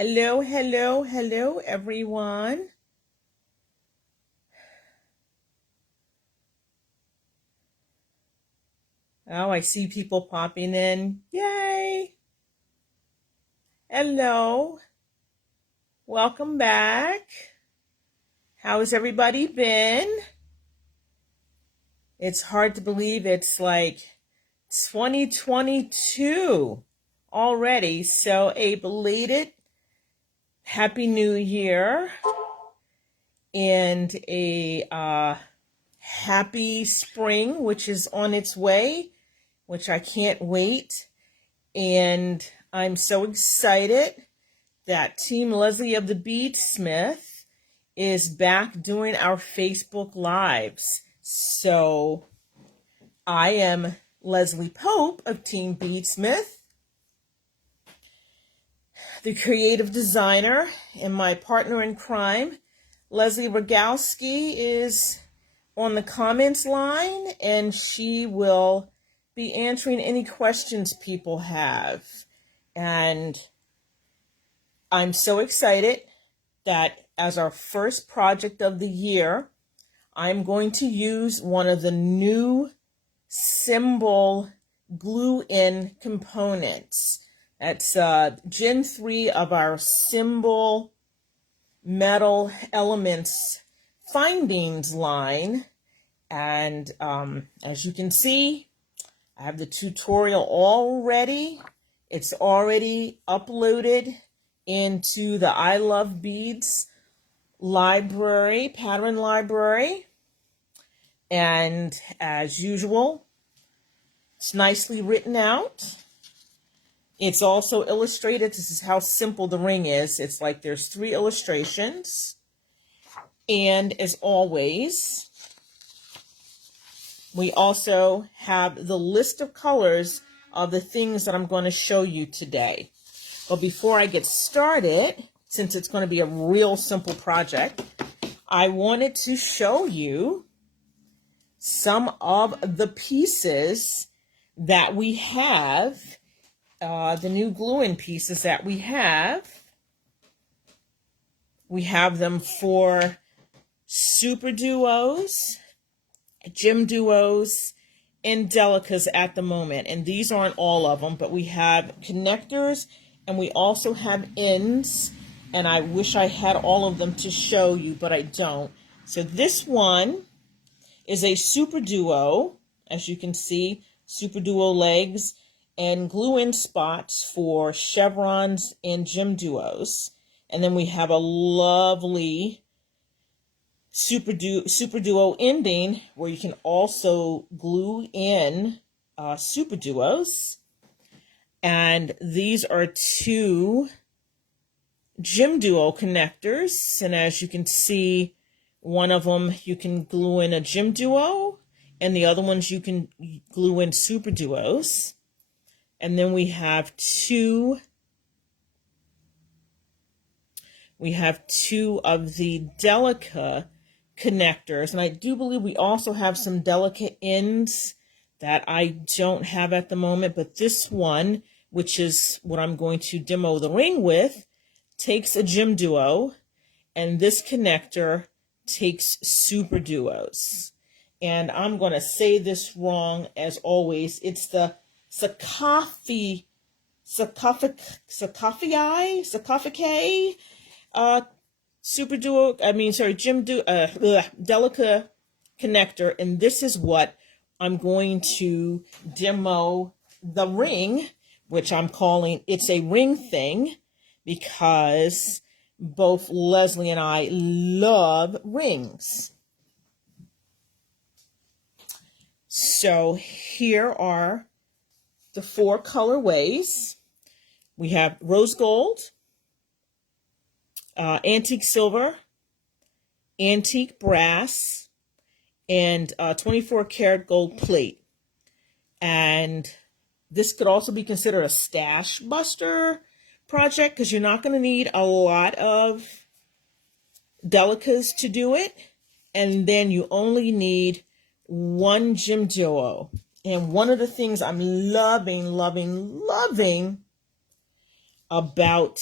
Hello, hello, hello, everyone. Oh, I see people popping in. Yay! Hello. Welcome back. How has everybody been? It's hard to believe it's like 2022 already. So a belated Happy New Year and a happy spring, which is on its way, which I can't wait. And I'm so excited that Team Leslie of the Beadsmith is back doing our Facebook Lives. So I am Leslie Pope of Team Beadsmith, the creative designer, and my partner in crime, Leslie Rogowski, is on the comments line, and she will be answering any questions people have. And I'm so excited that as our first project of the year, I'm going to use one of the new Cymbal glue-in components. That's Gen 3 of our Cymbal Metal Elements Findings line. And as you can see, I have the tutorial already. It's already uploaded into the I Love Beads library, pattern library. And as usual, it's nicely written out. It's also illustrated. This is how simple the ring is. It's like there's 3 illustrations. And as always, we also have the list of colors of the things that I'm going to show you today. But before I get started, since it's going to be a real simple project, I wanted to show you some of the pieces that we have, the new glue-in pieces that we have. We have them for super duos, gem duos, and delicas at the moment. And these aren't all of them, but we have connectors and we also have ends. And I wish I had all of them to show you, but I don't. So this one is a super duo, as you can see, super duo legs and glue-in spots for chevrons and gem duos. And then we have a lovely super duo ending where you can also glue in super duos. And these are 2 gem duo connectors. And as you can see, one of them you can glue in a gem duo, and the other ones you can glue in super duos. And then we have two of the Delica connectors, and I do believe we also have some Delica ends that I don't have at the moment, but this one, which is what I'm going to demo the ring with, takes a gem duo, and this connector takes super duos. And I'm going to say this wrong as always. It's the Sfakaki super duo, gem duo, Delica connector, and this is what I'm going to demo the ring, which I'm calling It's a Ring Thing, because both Leslie and I love rings. So here are the 4 colorways. We have rose gold, antique silver, antique brass, and 24 karat gold plate. And this could also be considered a stash buster project because you're not going to need a lot of delicas to do it. And then you only need 1 gem duo. And one of the things I'm loving about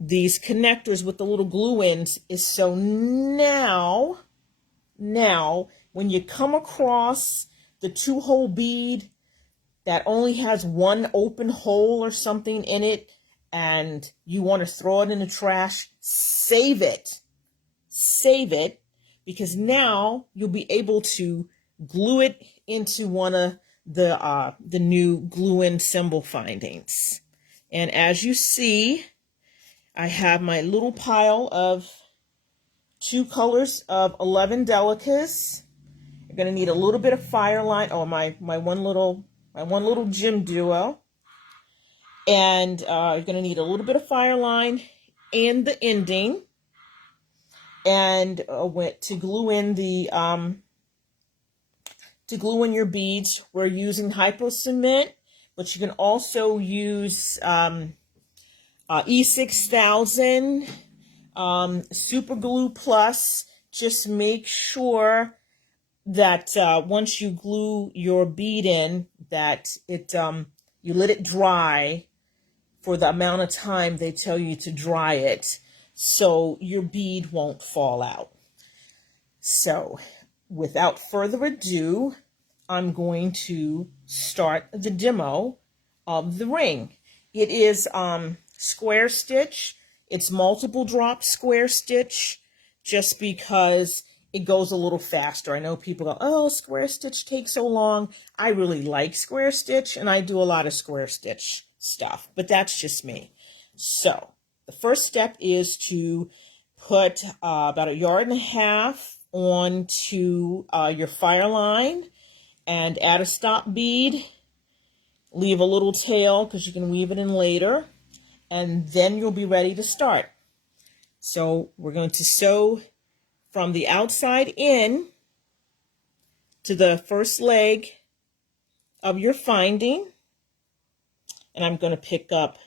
these connectors with the little glue ends is so now when you come across the 2-hole bead that only has one open hole or something in it and you want to throw it in the trash, save it. Save it, because now you'll be able to glue it into one of the new glue-in cymbal findings. And as you see, I have my little pile of 2 colors of 11 delicas. You're going to need a little bit of Fireline, or my one little gem duo. And you're going to need a little bit of Fireline and the ending. And to glue in your beads, we're using Hypo Cement, but you can also use E6000 Super Glue Plus. Just make sure that once you glue your bead in, that you let it dry for the amount of time they tell you to dry it, so your bead won't fall out. So without further ado, I'm going to start the demo of the ring. It is square stitch. It's multiple drop square stitch, just because it goes a little faster. I know people go, oh, square stitch takes so long. I really like square stitch, and I do a lot of square stitch stuff, but that's just me. So the first step is to put about 1.5 yards onto your Fireline and add a stop bead. Leave a little tail because you can weave it in later, and then you'll be ready to start. So we're going to sew from the outside in to the first leg of your finding, and I'm going to pick up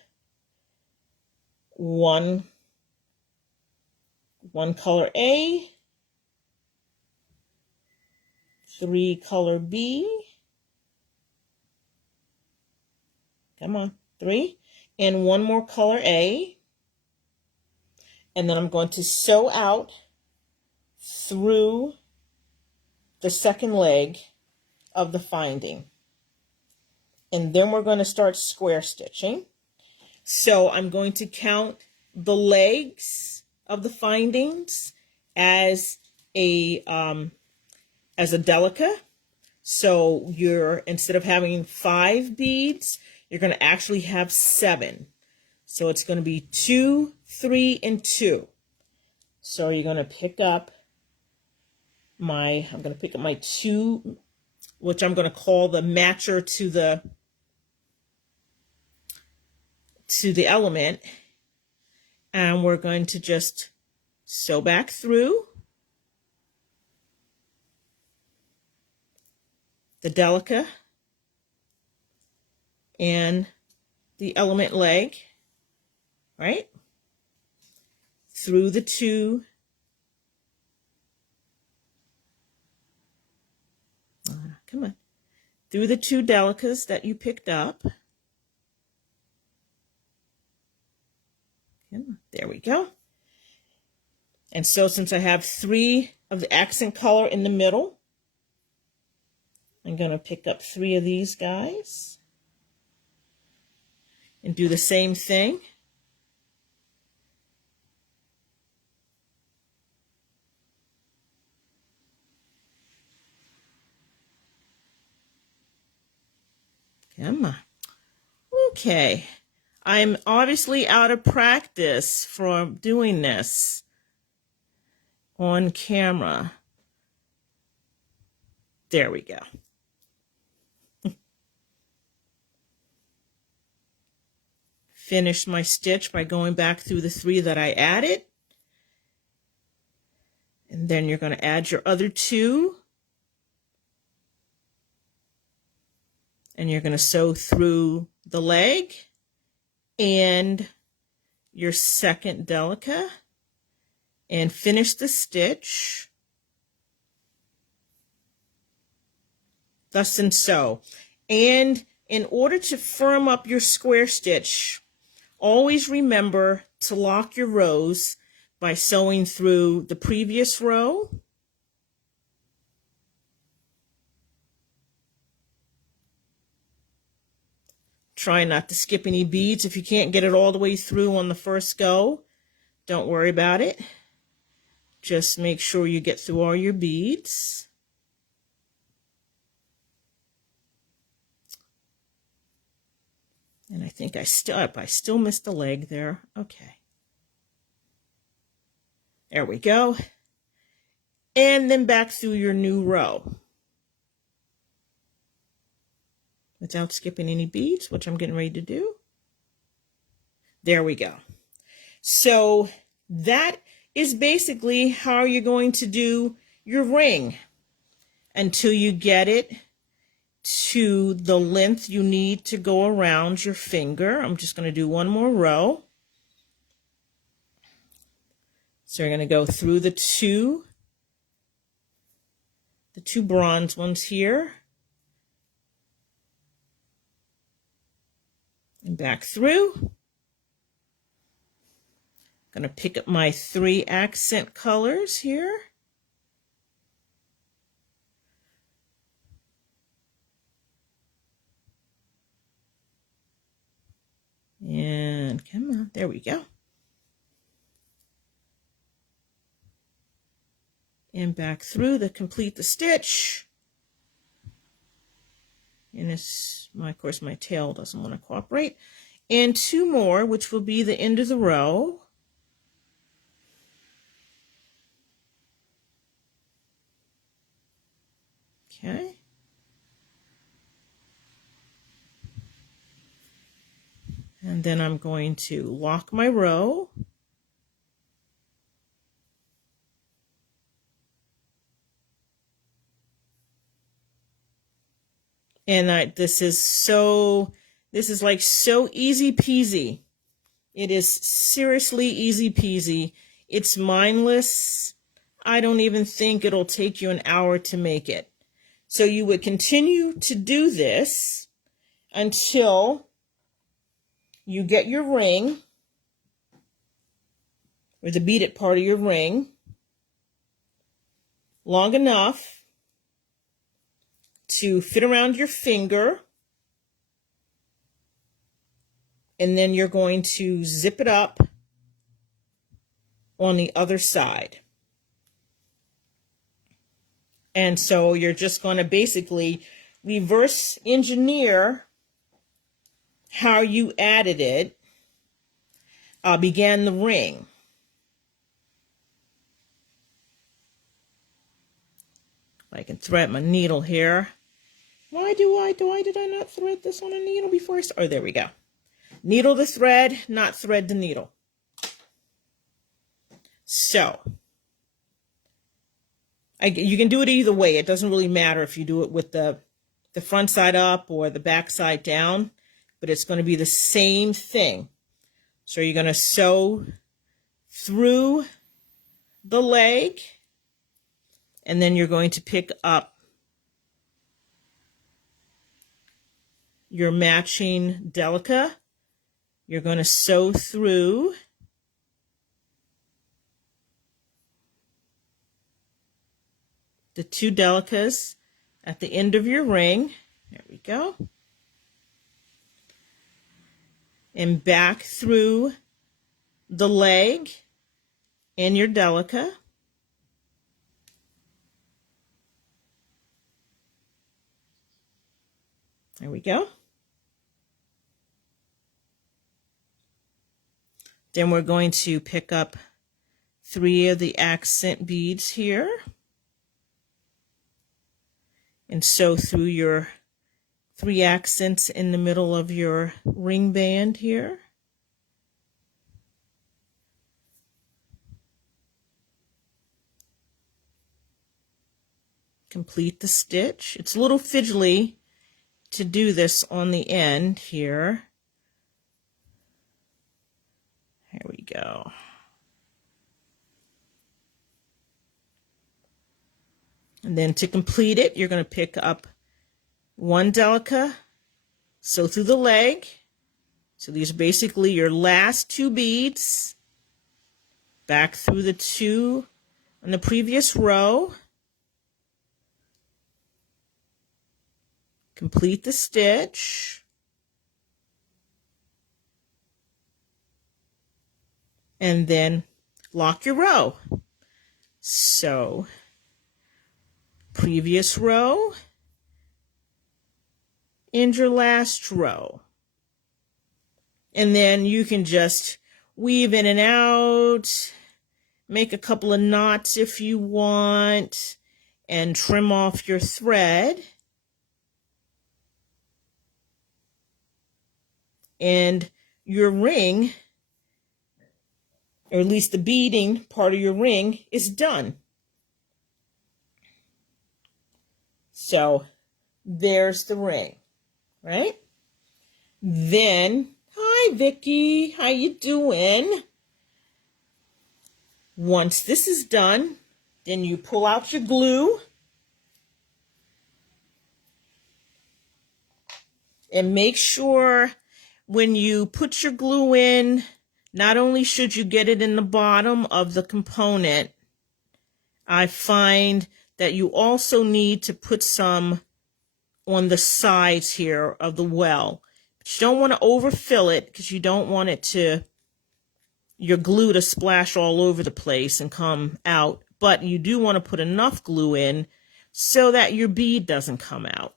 one color A, 3 color B, come on, 3, and 1 more color A, and then I'm going to sew out through the second leg of the finding, and then we're going to start square stitching. So I'm going to count the legs of the findings as a delica. So instead of having 5 beads, you're going to actually have 7. So it's going to be 2, 3, and 2. So you're going to pick up my 2, which I'm going to call the matcher to the element, and we're going to just sew back through the delica and the element leg, right, through the 2 through the 2 delicas that you picked up. There we go. And so since I have 3 of the accent color in the middle, I'm going to pick up 3 of these guys and do the same thing. Come on. Okay. I'm obviously out of practice from doing this on camera. There we go. Finish my stitch by going back through the 3 that I added. And then you're going to add your other 2. And you're going to sew through the leg and your second delica and finish the stitch. Thus and so. And in order to firm up your square stitch, always remember to lock your rows by sewing through the previous row. Try not to skip any beads. If you can't get it all the way through on the first go, don't worry about it. Just make sure you get through all your beads. And I think I still missed a leg there. Okay. There we go. And then back through your new row. Without skipping any beads, which I'm getting ready to do. There we go. So that is basically how you're going to do your ring until you get it to the length you need to go around your finger. I'm just going to do one more row. So you're going to go through the two bronze ones here. And back through. I'm going to pick up my 3 accent colors here. And come on, there we go. And back through to complete the stitch. And this, of course, my tail doesn't want to cooperate. And 2 more, which will be the end of the row. Okay. And then I'm going to lock my row. And this is like so easy peasy. It is seriously easy peasy. It's mindless. I don't even think it'll take you an hour to make it. So you would continue to do this until you get your ring, or the beaded part of your ring, long enough to fit around your finger. And then you're going to zip it up on the other side. And so you're just going to basically reverse engineer how you added it, began the ring. I can thread my needle here. Why did I not thread this on a needle before I start? Oh, there we go. Needle to thread, not thread to needle. So, you can do it either way. It doesn't really matter if you do it with the front side up or the back side down, but it's going to be the same thing. So you're going to sew through the leg, and then you're going to pick up your matching delica. You're going to sew through the 2 delicas at the end of your ring. There we go. And back through the leg and your delica. There we go. Then we're going to pick up 3 of the accent beads here and sew through your 3 accents in the middle of your ring band here. Complete the stitch. It's a little fidgety to do this on the end here. Here we go. And then to complete it, you're going to pick up 1 delica, sew through the leg, So these are basically your last 2 beads, back through the 2 on the previous row. Complete the stitch. And then lock your row. So, previous row and your last row. And then you can just weave in and out, make a couple of knots if you want, and trim off your thread. And your ring, or at least the beading part of your ring, is done. So there's the ring, right? Then, hi Vicky, how you doing? Once this is done, then you pull out your glue and make sure when you put your glue in, not only should you get it in the bottom of the component, I find that you also need to put some on the sides here of the well. But you don't want to overfill it because you don't want it to, your glue to splash all over the place and come out. But you do want to put enough glue in so that your bead doesn't come out.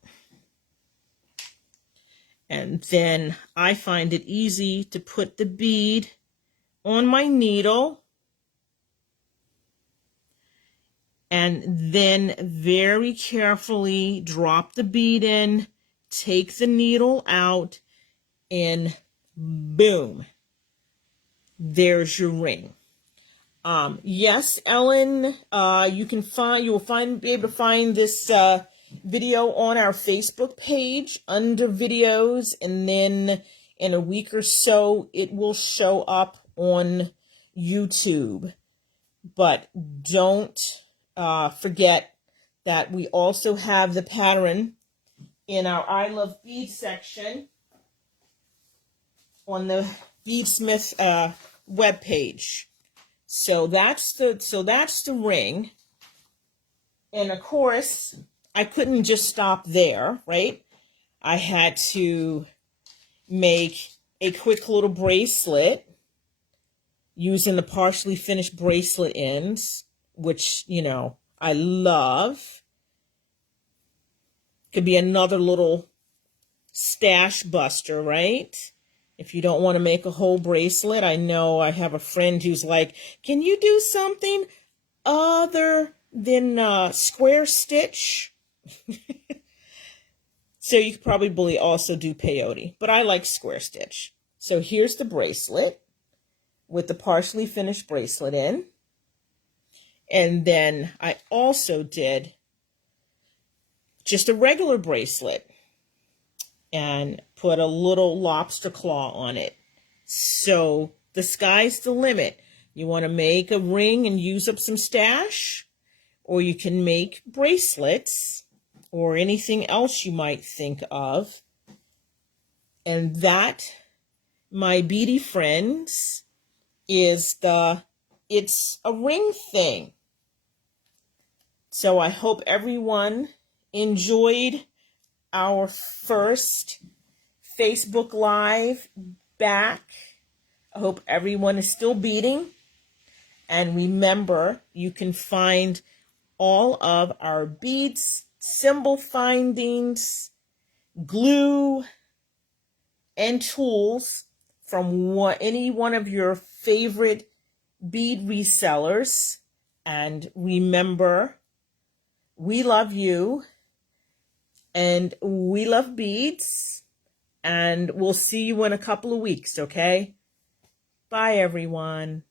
And then I find it easy to put the bead on my needle and then very carefully drop the bead in, take the needle out, and boom, there's your ring. Yes, Ellen, you will be able to find this video on our Facebook page under videos, and then in a week or so it will show up on YouTube. But don't forget that we also have the pattern in our I Love Beads section on the Beadsmith webpage. So that's the ring. And of course, I couldn't just stop there, right? I had to make a quick little bracelet using the partially finished bracelet ends, which, you know, I love. Could be another little stash buster, right? If you don't want to make a whole bracelet. I know I have a friend who's like, can you do something other than square stitch? So you could probably also do peyote, but I like square stitch. So here's the bracelet with the partially finished bracelet in. And then I also did just a regular bracelet and put a little lobster claw on it. So the sky's the limit. You want to make a ring and use up some stash, or you can make bracelets or anything else you might think of. And that, my beady friends, is it's a ring thing. So I hope everyone enjoyed our first Facebook Live back. I hope everyone is still beading. And remember, you can find all of our beads, symbol findings, glue, and tools from any one of your favorite bead resellers. And remember, we love you, and we love beads, and we'll see you in a couple of weeks, okay? Bye, everyone.